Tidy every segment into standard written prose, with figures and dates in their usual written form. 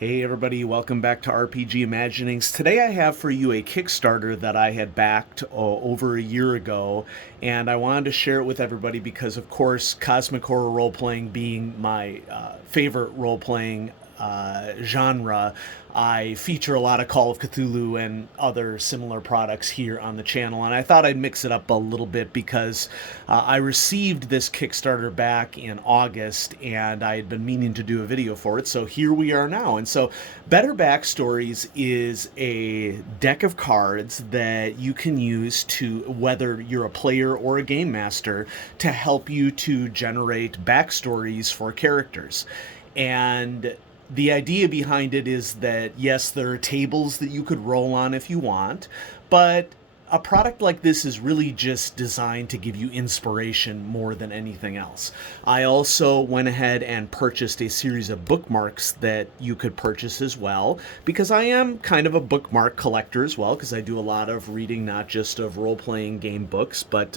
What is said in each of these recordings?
Hey everybody, welcome back to RPG Imaginings. Today I have for you a Kickstarter that I had backed over a year ago, and I wanted to share it with everybody because, of course, cosmic horror role playing being my favorite role playing genre, I feature a lot of Call of Cthulhu and other similar products here on the channel, and I thought I'd mix it up a little bit because I received this Kickstarter back in August, and I had been meaning to do a video for it, so here we are now. And so, Better Backstories is a deck of cards that you can use to, whether you're a player or a game master, to help you to generate backstories for characters. And the idea behind it is that, yes, there are tables that you could roll on if you want, but a product like this is really just designed to give you inspiration more than anything else. I also went ahead and purchased a series of bookmarks that you could purchase as well, because I am kind of a bookmark collector as well, because I do a lot of reading, not just of role-playing game books, but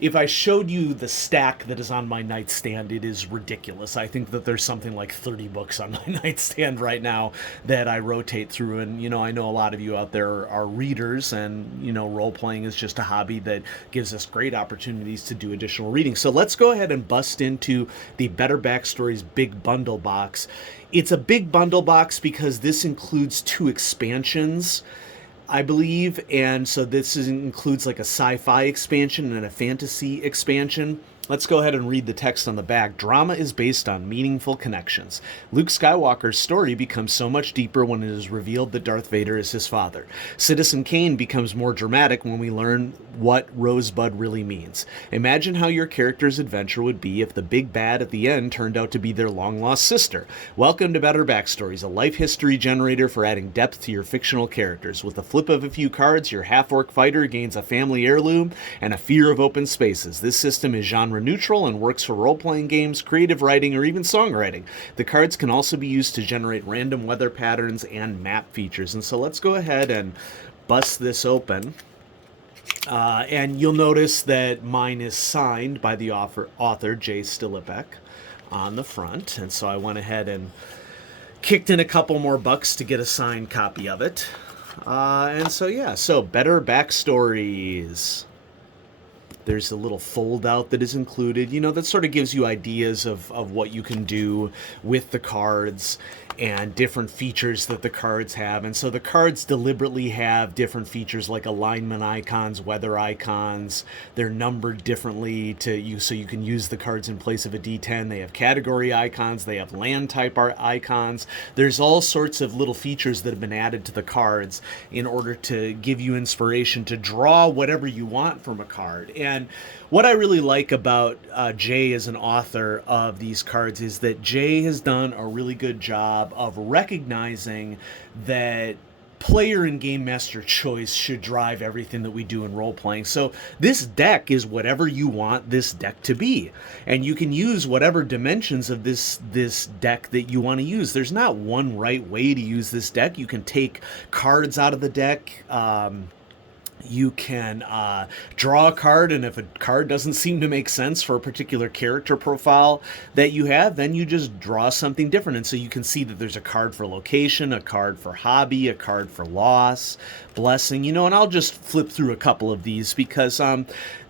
if I showed you the stack that is on my nightstand, it is ridiculous. I think that there's something like 30 books on my nightstand right now that I rotate through. And, I know a lot of you out there are readers, and, role playing is just a hobby that gives us great opportunities to do additional reading. So let's go ahead and bust into the Better Backstories Big Bundle Box. It's a big bundle box because this includes 2 expansions, I believe, and so includes like a sci-fi expansion and a fantasy expansion. Let's go ahead and read the text on the back. Drama is based on meaningful connections. Luke Skywalker's story becomes so much deeper when it is revealed that Darth Vader is his father. Citizen Kane becomes more dramatic when we learn what Rosebud really means. Imagine how your character's adventure would be if the big bad at the end turned out to be their long-lost sister. Welcome to Better Backstories, a life history generator for adding depth to your fictional characters. With the flip of a few cards, your half-orc fighter gains a family heirloom and a fear of open spaces. This system is genre neutral and works for role-playing games, creative writing, or even songwriting. The cards can also be used to generate random weather patterns and map features. And so let's go ahead and bust this open. And you'll notice that mine is signed by the author Jay Stilibeck on the front. And so I went ahead and kicked in a couple more bucks to get a signed copy of it. So Better Backstories. There's a little fold out that is included, that sort of gives you ideas of what you can do with the cards and different features that the cards have. And so the cards deliberately have different features like alignment icons, weather icons. They're numbered differently so you can use the cards in place of a D10. They have category icons. They have land type icons. There's all sorts of little features that have been added to the cards in order to give you inspiration to draw whatever you want from a card. And what I really like about Jay as an author of these cards is that Jay has done a really good job of recognizing that player and game master choice should drive everything that we do in role playing. So this deck is whatever you want this deck to be, and you can use whatever dimensions of this deck that you want to use. There's not one right way to use this deck. You can take cards out of the deck. You can draw a card, and if a card doesn't seem to make sense for a particular character profile that you have, then you just draw something different. And so you can see that there's a card for location, a card for hobby, a card for loss, blessing, and I'll just flip through a couple of these because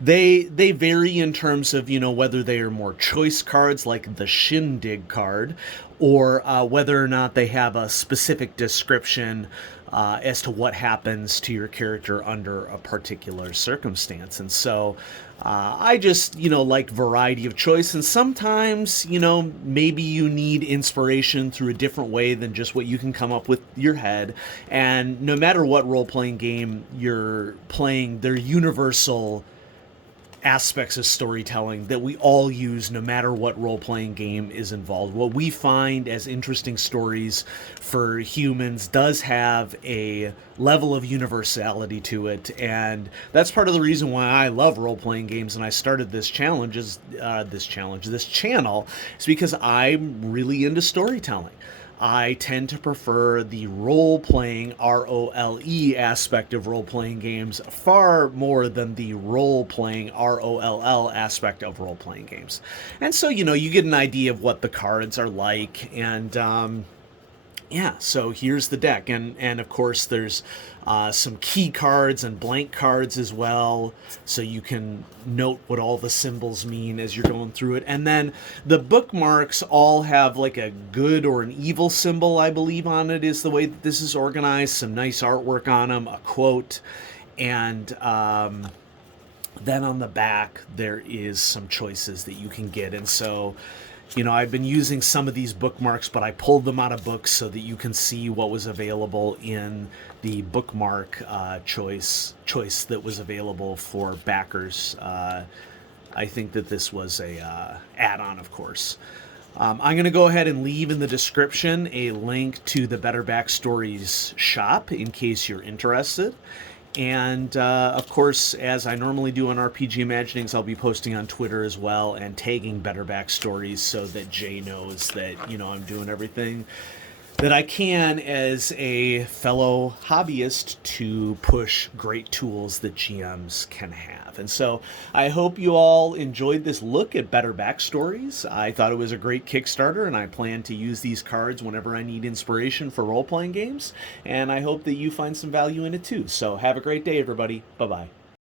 they vary in terms of, whether they are more choice cards like the Shindig card, or whether or not they have a specific description as to what happens to your character under a particular circumstance. And so I just, like variety of choice. And sometimes, maybe you need inspiration through a different way than just what you can come up with your head. And no matter what role-playing game you're playing, they're universal aspects of storytelling that we all use no matter what role-playing game is involved. What we find as interesting stories for humans does have a level of universality to it, and that's part of the reason why I love role-playing games, and I started this channel is because I'm really into storytelling. I tend to prefer the role-playing, ROLE aspect of role-playing games far more than the role-playing, ROLL aspect of role-playing games. And so, you get an idea of what the cards are like, and Yeah, so here's the deck, and of course there's some key cards and blank cards as well, so you can note what all the symbols mean as you're going through it. And then the bookmarks all have like a good or an evil symbol, I believe, on it, is the way that this is organized. Some nice artwork on them, a quote, and then on the back there is some choices that you can get. And so, I've been using some of these bookmarks, but I pulled them out of books so that you can see what was available in the bookmark choice that was available for backers. I think that this was a add-on, of course. I'm going to go ahead and leave in the description a link to the Better Backstories shop in case you're interested. And of course, as I normally do on RPG Imaginings, I'll be posting on Twitter as well and tagging Better Backstories so that Jay knows that, I'm doing everything that I can as a fellow hobbyist to push great tools that GMs can have. And so I hope you all enjoyed this look at Better Backstories. I thought it was a great Kickstarter, and I plan to use these cards whenever I need inspiration for role-playing games. And I hope that you find some value in it too. So have a great day, everybody. Bye-bye.